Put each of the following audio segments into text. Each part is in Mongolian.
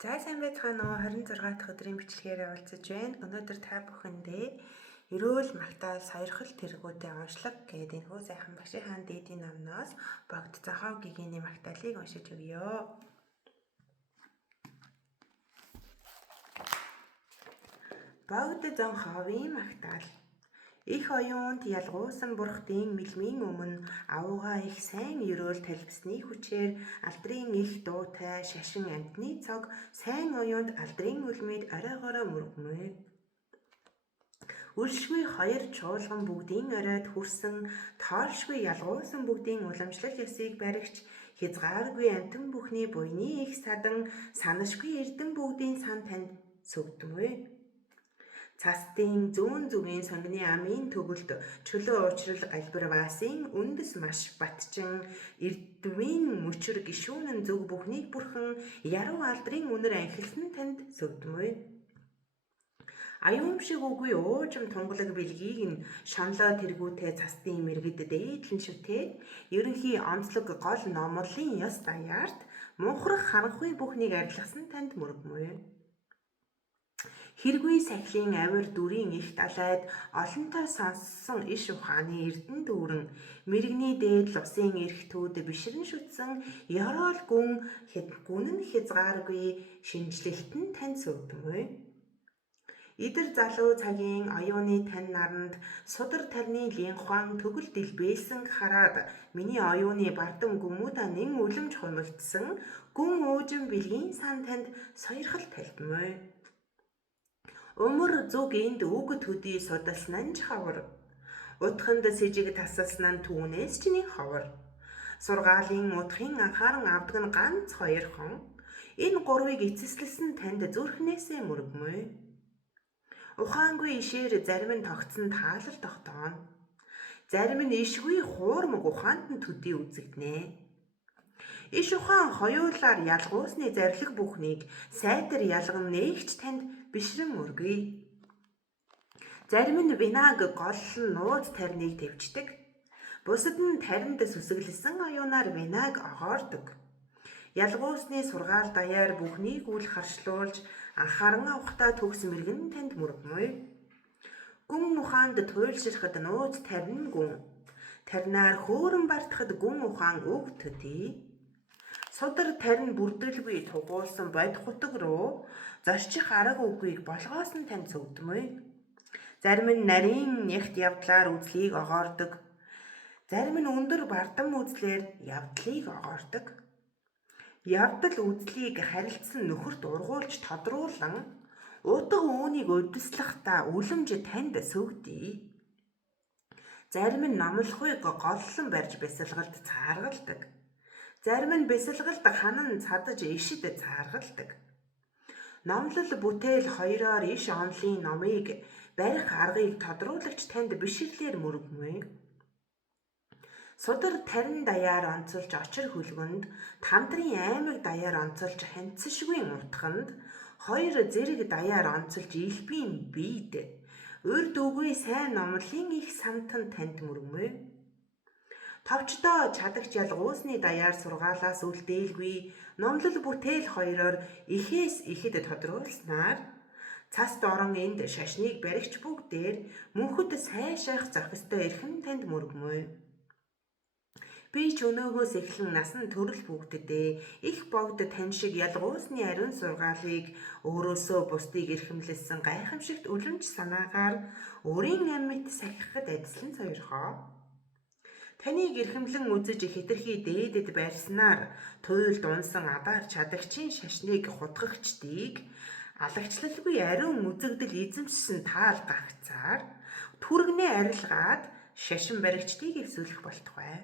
За сайн байцгаана уу 26 дахь өдрийн бичлэгээр уулзаж байна. Өнөөдөр та бүхэндээ эрүүл магтаал сойрхол тэргүүтэй уншлаг гэдэг энэхүү сайхан Башир хаан дээдийн номноос Богд Захав гигиний магтаалыг уншиж өгье. Богд Захавын магтаал. Их оюунд ялгуусан бурхтын мэлмийн өмнө авууга их сайн ерөөл талбисны хүчээр алдрын их дуутай шашин амтны цог сайн оюунд алдрын үлмид оройгоороо мөргмөө. Үлшгүй хоёр чуулган бүгдийн оройд хүрсэн тоолшгүй ялгуусан бүгдийн уламжлал ёсыг баригч хязгааргүй амтан бүхний буйны их садан санашгүй эрдэн бүгдийн сан танд сүгдмөө. Цастын зүүн зүгийн сонгины амын төгөлд чөлөө уучрал галбир баасын үндэс маш батчин эрдвийн мөчөр гишүүнэн зүг бүхнийг бүрхэн яруу алдрын үнэр анхилсан танд сүгдмөө. Аюум шиг үгүй уужим тунгалаг бэлгийг нь шонлоо тэргүүтэй цастын мэргэд дээдлэн шүтээ ерөнхий онцлог гол номлын ёс даяарт мунхрах харанхуй бүхнийг арилгасан танд мөргмөө. Хэргүй сахилын авир дүрийн их далайд олонтой сонссон иш ухааны эрдэн дүүрэн мэрэгний дээдл усын эрхтүүд бишрэн шүтсэн ёроол гүнэн хязгааргүй шинжлэлтэн танд сүгдмөө. Идэр залуу цагийн оюуны тань наранд судар тарны линхуан төгөл дэлбэлсэн хараад миний оюуны бардам гүмүүдэ нэн үлэмж хумигдсан гүн уужин бэлгийн сан танд сойрхол талбмөө. Умар зүг энд үг төдий судалсан нь хавар. Утханд сэжиг тасалсан нь түүнээс ч нэг ховор. Сургаалын утхын анхааран авдаг нь ганц хоёр хон. Энэ гурвыг эцэслэсэн танд зүрхнээсээ мөргмөө. Ухаангүй ишээр зарим нь тогтсон таалал тогтооно. Зарим нь ишгүй хуурмаг ухаанд нь төдий үзэгднэ. Иш ухаан хоёулаар ялгуусны зарлиг бүхнийг сайтар ялган нээгч танд бишрэн мөргөе. Зарим нь винаг голлон нууц тарныг твчдэг. Бусад нь таринд сүсэглэсэн оюунаар винаг огоордог. Ялгуусны сургаал даяар бүхнийг үл харшлуулж анхааран авахтаа төгс мэргэн танд мөргмөө. Гүн ухаанд туйлширхад нууц тарин гүн. Тарнаар хөөрөн бартахад гүн ухаан үг төдий. Судар тарин бүрдэлгүй тугуулсан бод хутаг руу зорчих арга үгийг болгоос нь танд сүгдмөө. Зарим нь нарийн нягт явдлаар үзлийг огоордог. Зарим нь өндөр бардам үзлээр явдлыг огоордог. Явдал үзлийг харилцсан нөхөрт ургуулж тодруулан утга үүнийг удислахдаа үлэмж танд сүгдий. Зарим нь номлохыг голлон барьж бясалгалд цааргалдаг. Зарим нь бясалгалд ханан цадаж ишид цааргалдаг. Номлол бүтээл хоёроор иш онлын номыг барих аргыг тодруулагч танд бишрлэр мөргмөө. Судар тарин даяар онцолж очир хөлгөнд тамдрын аймаг даяар онцолж ханцшгүй утханд хоёр зэрэг даяар онцолж илбийн бийд урд үгүй сайн номлын их самтан танд мөргмөө. Товчдоо чадагч ялгуусны даяар сургаалаас үлдээлгүй номлол бүтээл хоёроор ихээс ихэд тодруулснаар цаст орон энд шашныг баригч бүгдээр мөнхөд сайшаах зохистой эрхэм танд мөргмөө. Би ч өнөөгөөс эхлэн насан төрөл бүгдэдээ их богд тань шиг ялгуусны ариун сургаалыг өөрөөсөө бусдыг эрхэмлэлсэн гайхамшигт үлэмж санаагаар өөрийн амьд сахихад адилхан сойрхоо. Таныг эрхэмлэн үзэж хэтэрхий дээдэд байрснаар туйлд унсан адаар чадагчийн шашныг хутгагчдыг алагчлалгүй ариун үзэгдэл эзэмшсэн таал гагцаар түргнээ арилгаад шашин баригчдыг эвсүүлэх болтугай.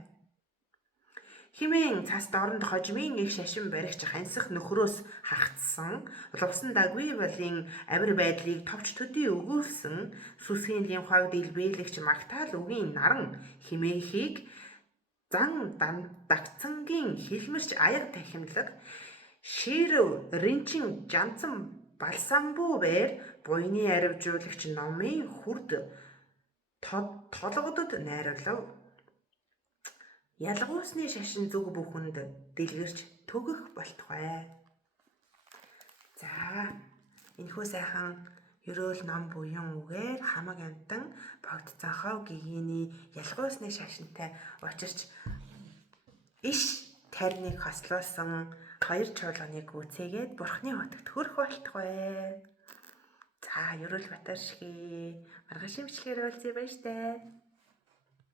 Химэн цаст оронд хожмын их шашин баригч хансах нөхрөөс хагцсан лувсан дагвий болын авир байдлыг товч төдий өгүүлсэн сүсгийн линхуаг дэлбэлэгч магтаал үгийн наран химээхийг зан дагцангийн хилмэрч аяг тахимлаг ширв ринчин жанцан балсамбуу бээр буйны аривжуулагч номын хүрд толгодод найруулав. Ялгуусны шашин зүг бүхэнд дэлгэрч төгөх болтугай. Энэхүү сайхан ерөөл ном буян үгээр хамаг амтан богдцсон хов гэгээний ялгуусны шашинтай учирч иш тарныг хослуулсан хоёр чуулганыг гүйцээгээд бурхны хотод хүрэх болтугай. За ерөөл Батар шигээ маргааш имчилгээр уулзъя баяртай.